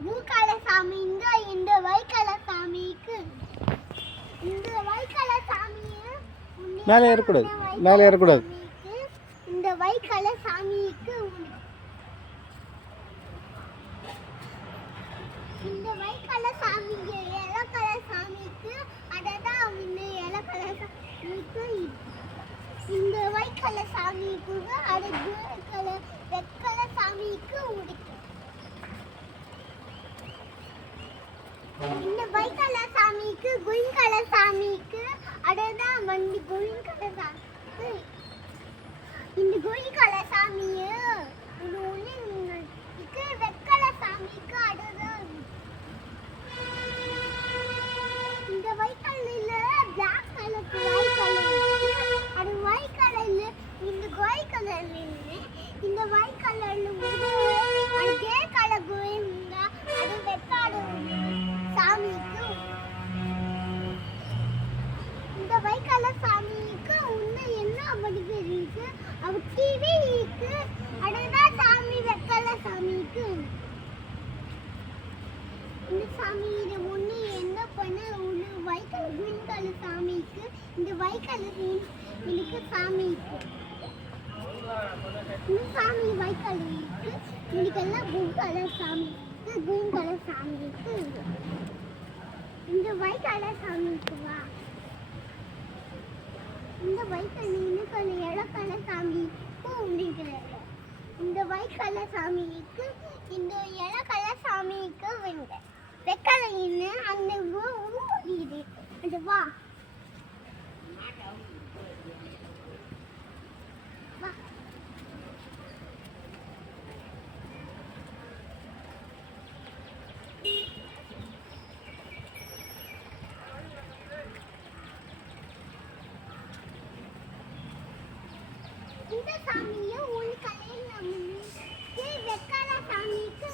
மூக்கால சாமி இந்த வைக்கல சாமிக்கு இந்த வைக்கல சாமியை மேலே ஏறக்கூடாது, மேலே ஏறக்கூடாது. இந்த வைக்கல சாமிக்கு இந்த வைக்கல சாமிக்கு இலக்கல சாமிக்கு அதான் இலக்கல சாமிக்கு இந்த வைக்கல சாமிக்கு அடுத்து வெக்கல சாமிக்கு உடிக்கும். இந்த வைக்கல சாமிக்கு குயின்கல சாமிக்கு அதான் குயின்கல சாமிக்கு இந்த குயின்கல சாமியை வெக்கல சாமிக்கு அதான் இந்த வைக்கல்ல பிளாக் கலர் அது ஒயிட் கலர்ல இந்த ஒயிட் கலர்ல இந்த ஒயிட் கலர்ல அது கிரே கலர் கோயிங்க அது வெக்காடு சாமிக்கு இந்த ஒயிட் கலர் சாமிக்கு இன்னும் என்ன பண்ணிருக்கு அவ டிவி இருக்கு அதான் சாமி வெக்கல சாமிக்கு இந்த சாமியில ஒண்ணு என்ன பண்ண ஒண்ணு ஒயிட் கலர் கிரீன் கலர் சாமிக்கு இந்த ஒயிட் கலர் எனக்கு சாமிக்கு இந்த சாமி ஒயிட் கலர் இருக்கு இதுக்கெல்லாம் ப்ளூ கலர் சாமிக்கு கிரீன் கலர் சாமிக்கு இந்த ஒயிட் கலர் சாமிக்கு வா இந்த ஒயிட் கலர் எல்லோ கலர் சாமிக்கு உண்டிக்கிறாங்க. இந்த ஒயிட் கலர் சாமிக்கு இந்த எல்லோ கலர் சாமிக்கு வந்து வெக்கலைன்னு அந்த ஊதிது அது வா வா இந்த சாமியை ஒரு கலையில் வெக்கல சாமிக்கு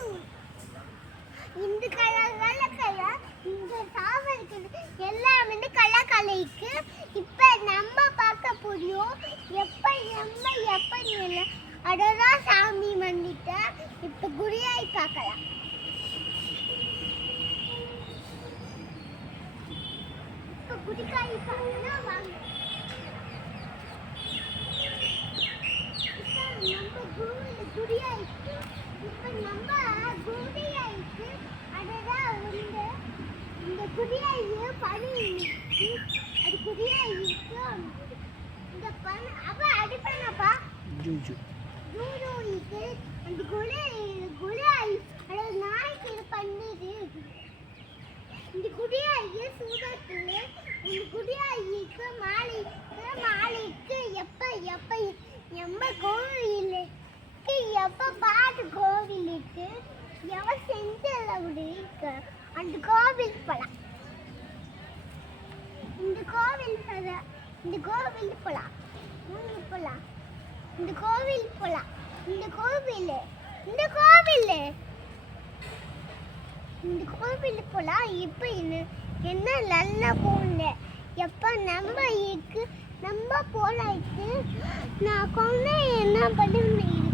இந்த கலர் இந்த சாவலுக்கு எல்லாம் வந்து கலக்கலைக்கு இப்ப நம்ம பார்க்க போறியோம் எப்ப இல்லை அதான் சாமி வந்துட்ட இப்ப குடியாய் பார்க்கலாம். இப்ப குடிக்காய் பார்க்கலாம் வாங்க. நம்ம குடியாய்க்கு இப்ப நம்ம குடியாய்க்கு அதான் இந்த குடியாய் பனி அது குடியாய்க்கு இந்த பனி அவ அடிப்பனப்பா ஜூஜூக்கு அந்த குடியாய் அது நாய்க்கு பண்ணுது இந்த குடியாய் சூதத்துல இந்த குடியாய்க்கு மாலைக்கு எப்ப எம்ம கோவிலுக்கு எப்ப பாட்டு கோவிலுக்கு எவ செஞ்சல இருக்கு அந்த கோவில் போலாம். இந்த கோவில் போலாம் இந்த கோவில் போலாம் இப்ப என்ன நல்லா போன எப்ப நம்ம போலாய்க்கு நான் கொண்டு என்ன பண்ணுவேன்